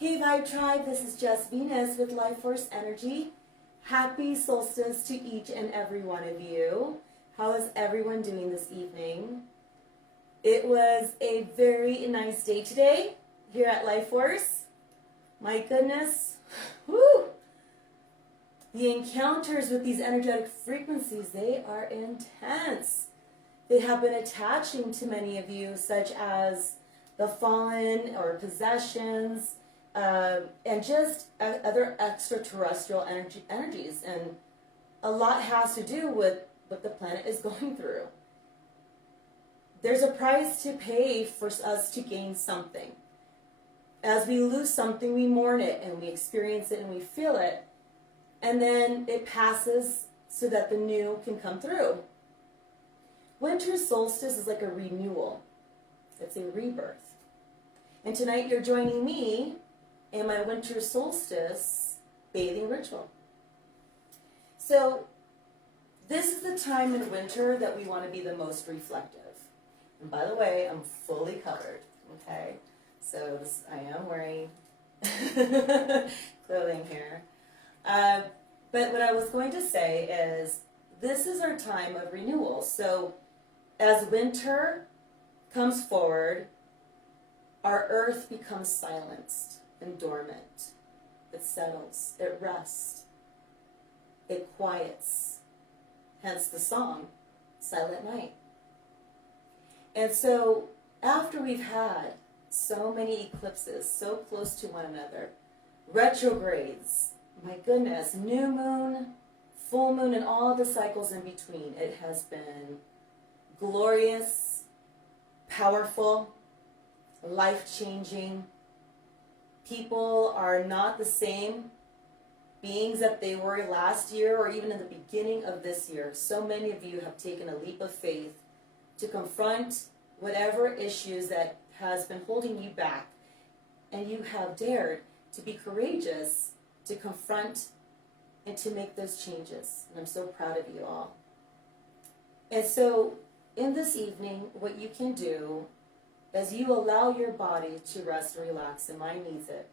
Hey Vibe Tribe, this is Jess Venus with Life Force Energy. Happy solstice to each and every one of you. How is everyone doing this evening? It was a very nice day today here at Life Force. My goodness, whoo! The encounters with these energetic frequencies, they are intense. They have been attaching to many of you, such as the fallen or possessions, and just other extraterrestrial energies. And a lot has to do with what the planet is going through. There's a price to pay for us to gain something. As we lose something, we mourn it and we experience it and we feel it. And then it passes so that the new can come through. Winter solstice is like a renewal. It's a rebirth. And tonight you're joining me in my winter solstice bathing ritual. So this is the time in winter that we want to be the most reflective. And by the way, I'm fully covered, okay? So I am wearing clothing here. But what I was going to say is this is our time of renewal. So as winter comes forward, our earth becomes silenced and dormant. It settles, it rests, it quiets. Hence the song, Silent Night. And so after we've had so many eclipses so close to one another, retrogrades, my goodness, new moon, full moon, and all the cycles in between, it has been glorious, powerful, life-changing. People are not the same beings that they were last year or even in the beginning of this year. So many of you have taken a leap of faith to confront whatever issues that has been holding you back. And you have dared to be courageous to confront and to make those changes. And I'm so proud of you all. And so in this evening, what you can do as you allow your body to rest and relax, and mine needs it.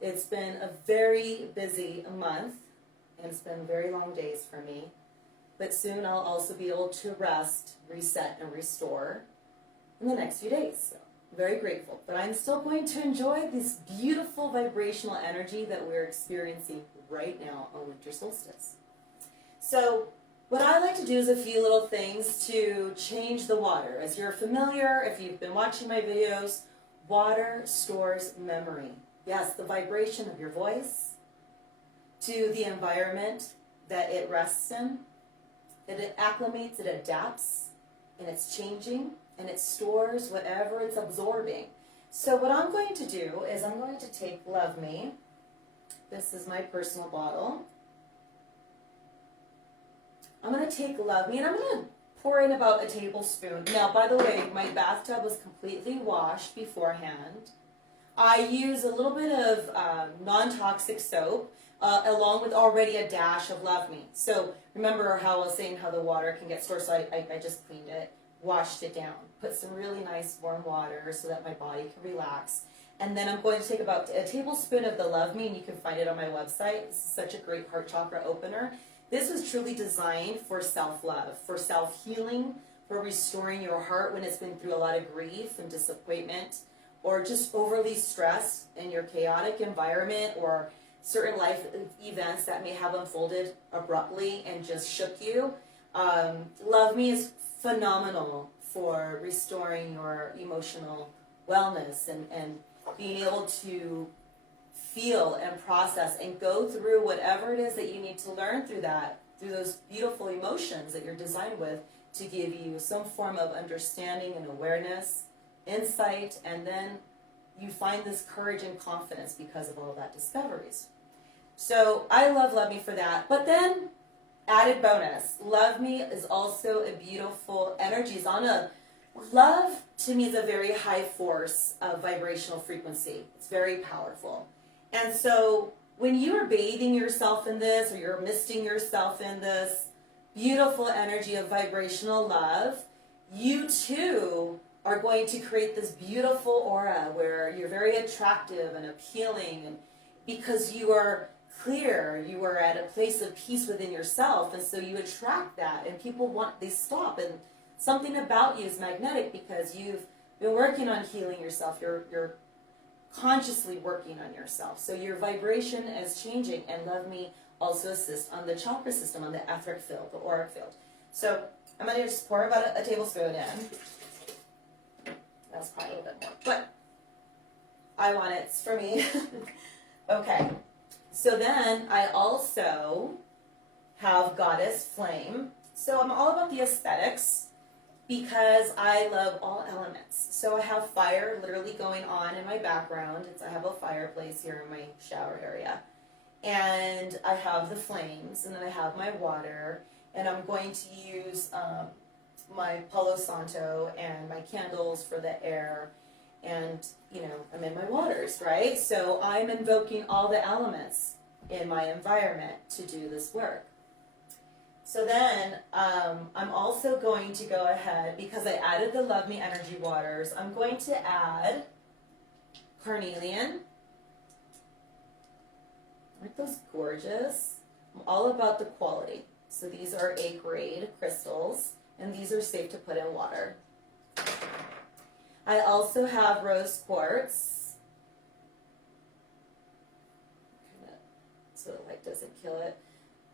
It's been a very busy month, and it's been very long days for me. But soon I'll also be able to rest, reset, and restore in the next few days. So I'm very grateful. But I'm still going to enjoy this beautiful vibrational energy that we're experiencing right now on winter solstice. So what I like to do is a few little things to change the water. As you're familiar, if you've been watching my videos, water stores memory. Yes, the vibration of your voice to the environment that it rests in. It acclimates, it adapts, and it's changing, and it stores whatever it's absorbing. So what I'm going to do is I'm going to take Love Me. This is my personal bottle. I'm going to take Love Me, and I'm going to pour in about a tablespoon. Now, by the way, my bathtub was completely washed beforehand. I use a little bit of non-toxic soap along with already a dash of Love Me. So remember how I was saying how the water can get stored, so I just cleaned it, washed it down, put some really nice warm water so that my body can relax. And then I'm going to take about a tablespoon of the Love Me, and you can find it on my website. This is such a great heart chakra opener. This was truly designed for self-love, for self-healing, for restoring your heart when it's been through a lot of grief and disappointment, or just overly stressed in your chaotic environment, or certain life events that may have unfolded abruptly and just shook you. Love Me is phenomenal for restoring your emotional wellness and being able to feel and process and go through whatever it is that you need to learn through those beautiful emotions that you're designed with to give you some form of understanding and awareness, insight, and then you find this courage and confidence because of all of that discoveries. So I love Me for that. But then, added bonus, Love Me is also a beautiful energy. Love to me is a very high force of vibrational frequency. It's very powerful. And so when you are bathing yourself in this, or you're misting yourself in this beautiful energy of vibrational love, you too are going to create this beautiful aura where you're very attractive and appealing, and because you are clear, you are at a place of peace within yourself, and so you attract that, and they stop, and something about you is magnetic because you've been working on healing yourself. You're consciously working on yourself, so your vibration is changing, and Love Me also assists on the chakra system, on the etheric field, the auric field. So I'm going to just pour about a tablespoon in. That's probably a little bit more, but I want it for me. Okay, so then I also have Goddess Flame. So I'm all about the aesthetics because I love all elements. So I have fire literally going on in my background. I have a fireplace here in my shower area. And I have the flames, and then I have my water, and I'm going to use my Palo Santo and my candles for the air, and I'm in my waters, right? So I'm invoking all the elements in my environment to do this work. So then I'm also going to go ahead, because I added the Love Me energy waters, I'm going to add carnelian. Aren't those gorgeous? I'm all about the quality. So these are A-grade crystals, and these are safe to put in water. I also have rose quartz, so the light doesn't kill it.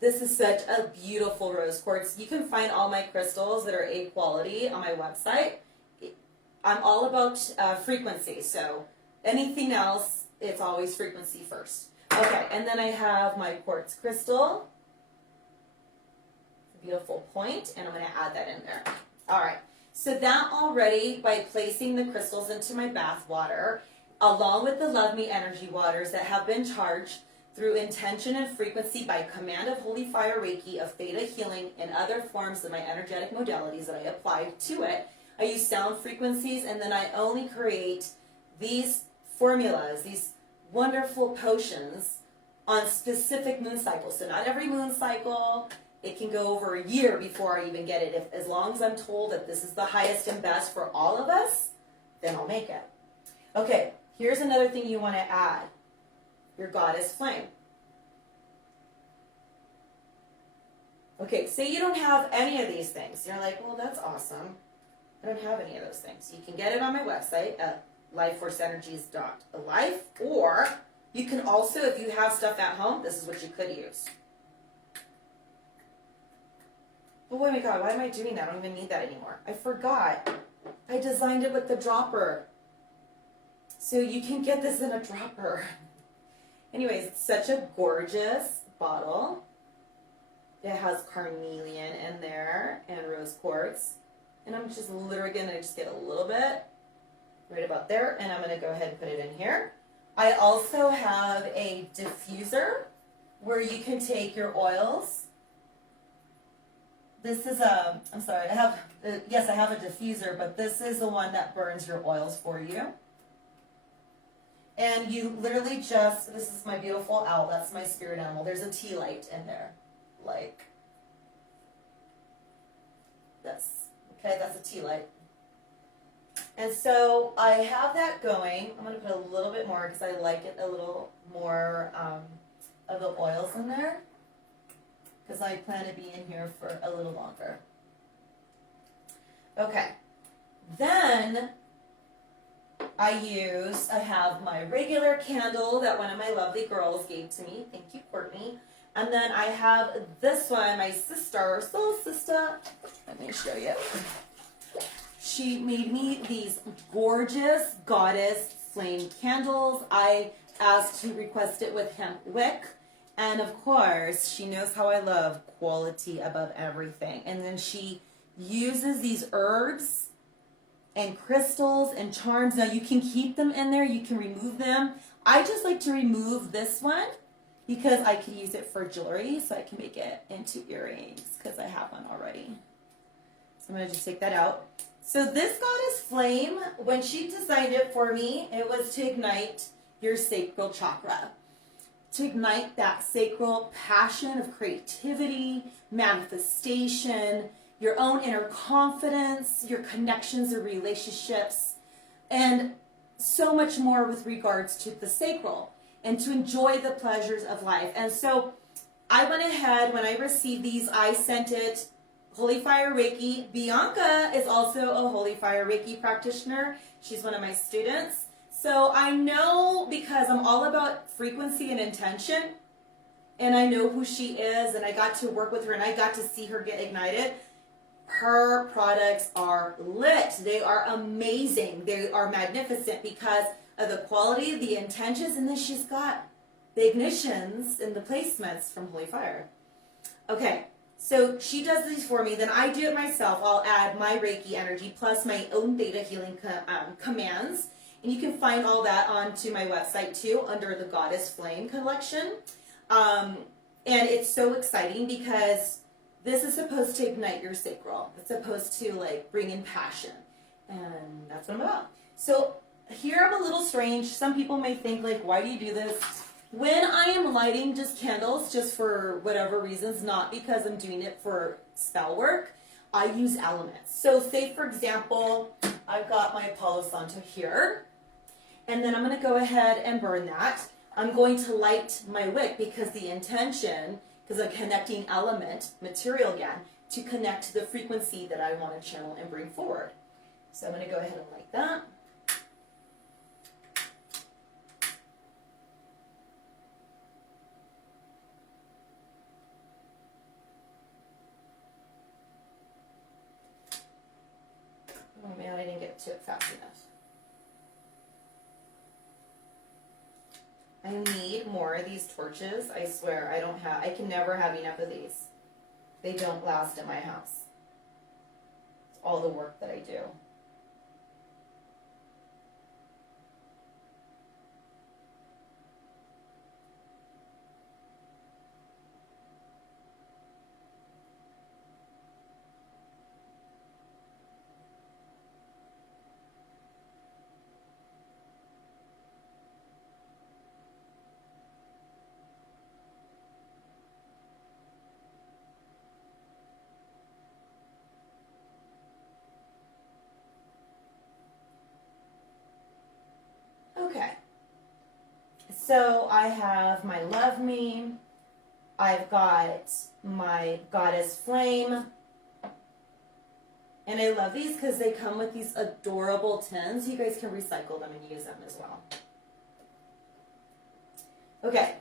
This is such a beautiful rose quartz. You can find all my crystals that are A quality on my website. I'm all about frequency, so anything else, it's always frequency first. Okay, and then I have my quartz crystal. Beautiful point, and I'm going to add that in there. All right, so that already, by placing the crystals into my bath water, along with the Love Me energy waters that have been charged through intention and frequency by command of Holy Fire Reiki, of Theta healing, and other forms of my energetic modalities that I apply to it, I use sound frequencies, and then I only create these formulas, these wonderful potions on specific moon cycles. So not every moon cycle. It can go over a year before I even get it. As long as I'm told that this is the highest and best for all of us, then I'll make it. Okay, here's another thing you want to add. Your Goddess Flame. Okay, say you don't have any of these things. You're like, well, that's awesome. I don't have any of those things. You can get it on my website at lifeforceenergies.life, or you can also, if you have stuff at home, this is what you could use. Oh my God, why am I doing that? I don't even need that anymore. I forgot. I designed it with the dropper. So you can get this in a dropper. Anyways, it's such a gorgeous bottle. It has carnelian in there and rose quartz. And I'm just literally going to just get a little bit right about there. And I'm going to go ahead and put it in here. I also have a diffuser where you can take your oils. This is I'm sorry, yes, I have a diffuser, but this is the one that burns your oils for you. And you literally just, this is my beautiful owl, that's my spirit animal. There's a tea light in there, like this. Okay, that's a tea light. And so I have that going. I'm going to put a little bit more because I like it a little more of the oils in there, because I plan to be in here for a little longer. Okay, then I have my regular candle that one of my lovely girls gave to me. Thank you, Courtney. And then I have this one, my sister, Solstice. Let me show you. She made me these gorgeous Goddess Flame candles. I asked to request it with hemp wick. And of course, she knows how I love quality above everything. And then she uses these herbs and crystals and charms. Now you can keep them in there, you can remove them. I just like to remove this one because I can use it for jewelry, so I can make it into earrings because I have one already. So I'm gonna just take that out. So this Goddess Flame, when she designed it for me, it was to ignite your sacral chakra. To ignite that sacral passion of creativity, manifestation, your own inner confidence, your connections or relationships, and so much more with regards to the sacral and to enjoy the pleasures of life. And so I went ahead, when I received these, I sent it Holy Fire Reiki. Bianca is also a Holy Fire Reiki practitioner. She's one of my students. So I know, because I'm all about frequency and intention, and I know who she is, and I got to work with her, and I got to see her get ignited. Her products are lit. They are amazing. They are magnificent because of the quality, the intentions, and then she's got the ignitions and the placements from Holy Fire. Okay, so she does these for me. Then I do it myself. I'll add my Reiki energy plus my own theta healing commands. And you can find all that onto my website too under the Goddess Flame collection. And it's so exciting because this is supposed to ignite your sacral. It's supposed to like bring in passion. And that's what I'm about. So here I'm a little strange. Some people may think like, why do you do this? When I am lighting just candles, just for whatever reasons, not because I'm doing it for spell work, I use elements. So say for example, I've got my Palo Santo here, and then I'm going to go ahead and burn that. I'm going to light my wick because the intention, because I'm connecting element, material again, to connect to the frequency that I want to channel and bring forward. So I'm going to go ahead and light that. Oh man, I didn't get to it fast enough. I need more of these torches. I swear, I can never have enough of these. They don't last at my house. It's all the work that I do. Okay, so I have my Love Me, I've got my Goddess Flame, and I love these because they come with these adorable tins. You guys can recycle them and use them as well. Okay,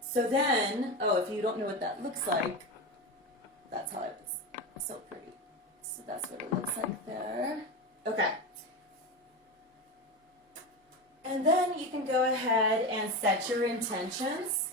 so then, oh, if you don't know what that looks like, that's how it is. So pretty. So that's what it looks like there. Okay. And then you can go ahead and set your intentions.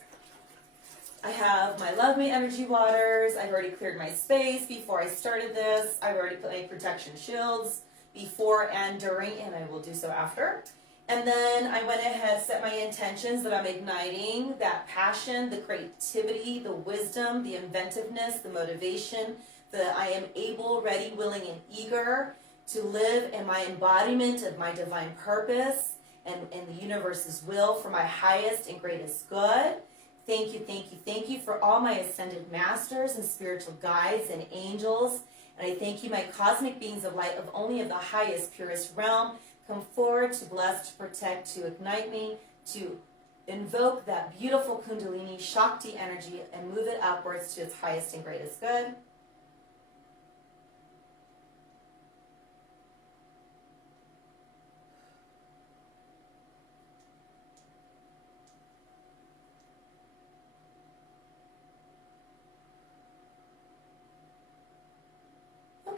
I have my Love Me energy waters. I've already cleared my space before I started this. I've already put my protection shields before and during, and I will do so after. And then I went ahead, set my intentions that I'm igniting that passion, the creativity, the wisdom, the inventiveness, the motivation, that I am able, ready, willing, and eager to live in my embodiment of my divine purpose and the universe's will for my highest and greatest good. Thank you, thank you, thank you for all my ascended masters and spiritual guides and angels. And I thank you, my cosmic beings of light of only of the highest, purest realm. Come forward to bless, to protect, to ignite me, to invoke that beautiful Kundalini Shakti energy and move it upwards to its highest and greatest good.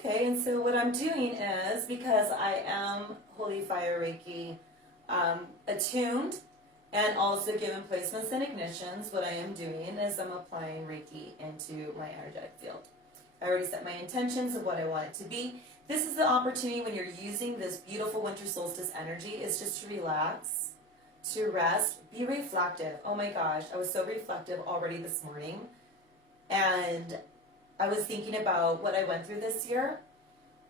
Okay, and so what I'm doing is, because I am Holy Fire Reiki attuned and also given placements and ignitions, what I am doing is I'm applying Reiki into my energetic field. I already set my intentions of what I want it to be. This is the opportunity when you're using this beautiful winter solstice energy, is just to relax, to rest, be reflective. Oh my gosh, I was so reflective already this morning. And I was thinking about what I went through this year,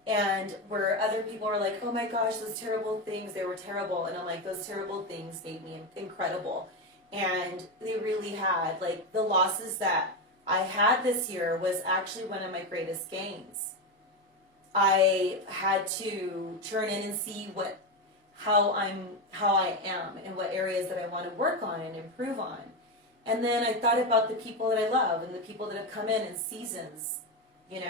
and where other people are like, oh my gosh, those terrible things, they were terrible. And I'm like, those terrible things made me incredible. And they really had, like, the losses that I had this year was actually one of my greatest gains. I had to turn in and see how I am and what areas that I want to work on and improve on. And then I thought about the people that I love and the people that have come in seasons, and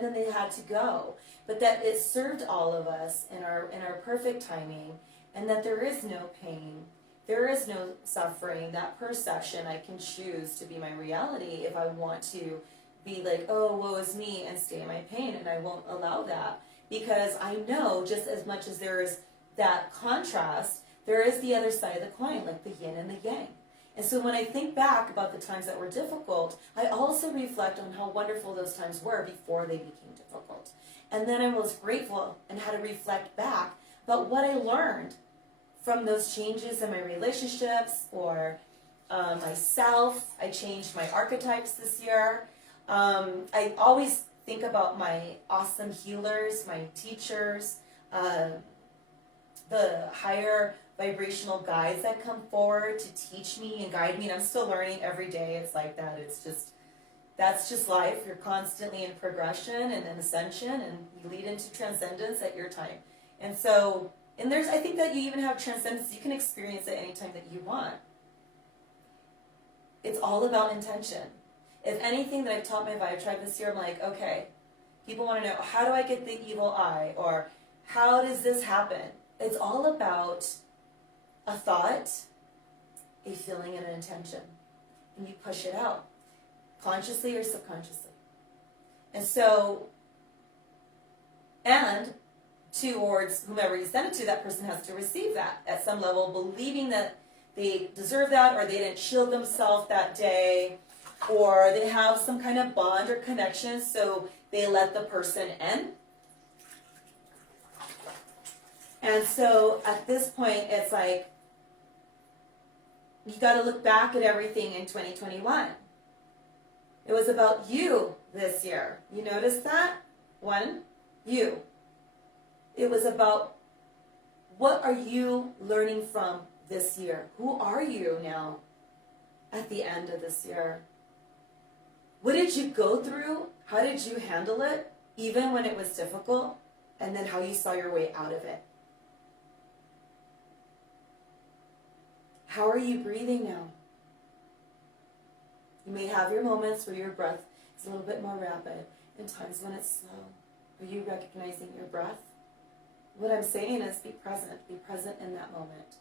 then they had to go. But that it served all of us in our perfect timing, and that there is no pain, there is no suffering. That perception I can choose to be my reality if I want to be like, oh, woe is me, and stay in my pain, and I won't allow that. Because I know just as much as there is that contrast, there is the other side of the coin, like the yin and the yang. And so when I think back about the times that were difficult, I also reflect on how wonderful those times were before they became difficult. And then I'm most grateful and how to reflect back about what I learned from those changes in my relationships or myself. I changed my archetypes this year. I always think about my awesome healers, my teachers, the higher vibrational guides that come forward to teach me and guide me. And I'm still learning every day. It's like that. That's just life. You're constantly in progression and in ascension, and you lead into transcendence at your time. And so, I think that you even have transcendence. You can experience it anytime that you want. It's all about intention. If anything that I've taught my Vibe Tribe this year, I'm like, okay, people want to know, how do I get the evil eye? Or how does this happen? It's all about a thought, a feeling, and an intention. And you push it out, consciously or subconsciously. And so, and towards whomever you send it to, that person has to receive that at some level, believing that they deserve that, or they didn't shield themselves that day, or they have some kind of bond or connection, so they let the person in. And so at this point, it's like, you got to look back at everything in 2021. It was about you this year. You notice that? One, you. It was about, what are you learning from this year? Who are you now at the end of this year? What did you go through? How did you handle it, even when it was difficult? And then how you saw your way out of it. How are you breathing now? You may have your moments where your breath is a little bit more rapid, and times when it's slow. Are you recognizing your breath? What I'm saying is be present in that moment.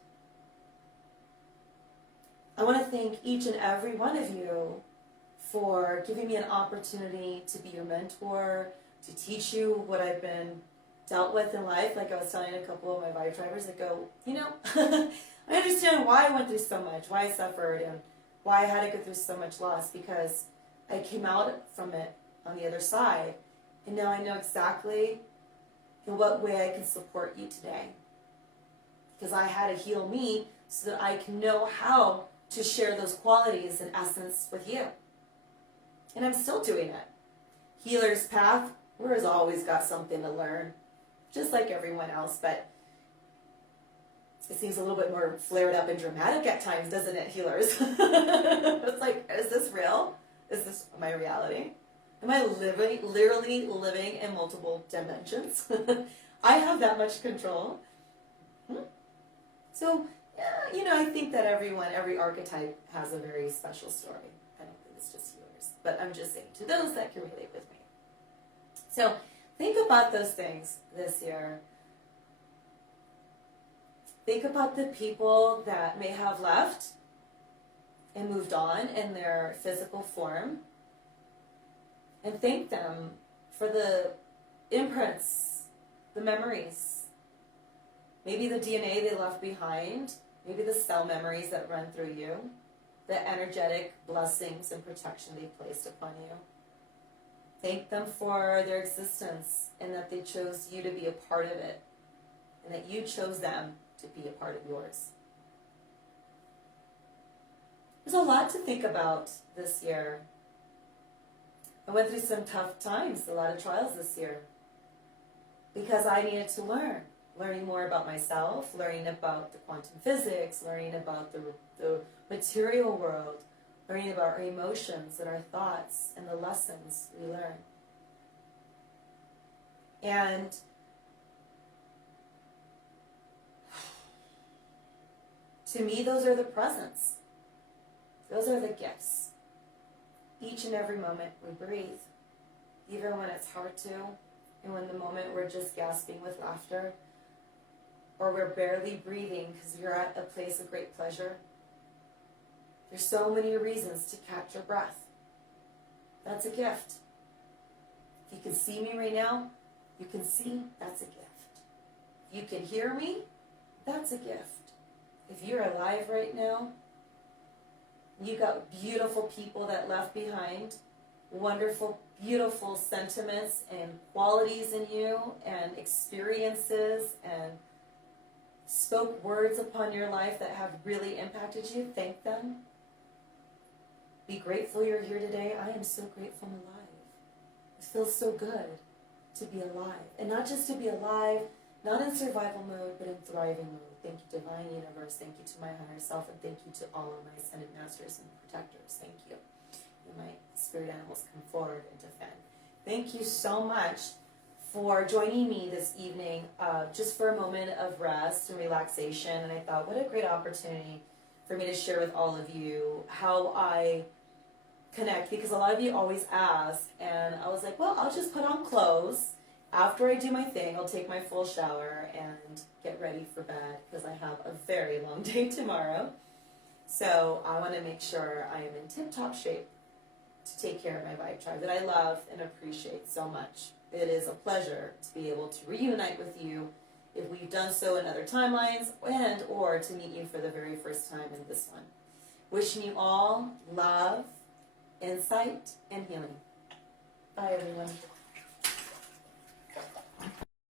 I want to thank each and every one of you for giving me an opportunity to be your mentor, to teach you what I've been dealt with in life. Like I was telling a couple of my Vibe Tribers, I go, I understand why I went through so much, why I suffered, and why I had to go through so much loss, because I came out from it on the other side, and now I know exactly in what way I can support you today. Because I had to heal me so that I can know how to share those qualities and essence with you. And I'm still doing it. Healer's path, we've always got something to learn, just like everyone else, but it seems a little bit more flared up and dramatic at times, doesn't it, healers? It's like, is this real? Is this my reality? Am I literally living in multiple dimensions? I have that much control. So, I think that every archetype has a very special story. I don't think it's just yours. But I'm just saying, to those that can relate with me. So, think about those things this year. Think about the people that may have left and moved on in their physical form. And thank them for the imprints, the memories. Maybe the DNA they left behind. Maybe the cell memories that run through you. The energetic blessings and protection they've placed upon you. Thank them for their existence and that they chose you to be a part of it. And that you chose them to be a part of yours. There's a lot to think about this year. I went through some tough times, a lot of trials this year, because I needed to learning more about myself, learning about the quantum physics, learning about the material world, learning about our emotions and our thoughts and the lessons we learn. And to me, those are the presents. Those are the gifts. Each and every moment we breathe, even when it's hard to, and when the moment we're just gasping with laughter, or we're barely breathing because you're at a place of great pleasure. There's so many reasons to catch your breath. That's a gift. If you can see me right now, you can see, that's a gift. If you can hear me, that's a gift. If you're alive right now, you got beautiful people that left behind, wonderful, beautiful sentiments and qualities in you and experiences and spoke words upon your life that have really impacted you. Thank them. Be grateful you're here today. I am so grateful I'm alive. It feels so good to be alive. And not just to be alive, not in survival mode, but in thriving mode. Thank you, Divine Universe. Thank you to my higher self, and thank you to all of my ascended masters and protectors. Thank you. And my spirit animals come forward and defend. Thank you so much for joining me this evening, just for a moment of rest and relaxation. And I thought, what a great opportunity for me to share with all of you how I connect, because a lot of you always ask, and I was like, well, I'll just put on clothes. After I do my thing, I'll take my full shower and get ready for bed, because I have a very long day tomorrow. So I want to make sure I am in tip-top shape to take care of my vibe tribe that I love and appreciate so much. It is a pleasure to be able to reunite with you if we've done so in other timelines, and or to meet you for the very first time in this one. Wishing you all love, insight, and healing. Bye, everyone.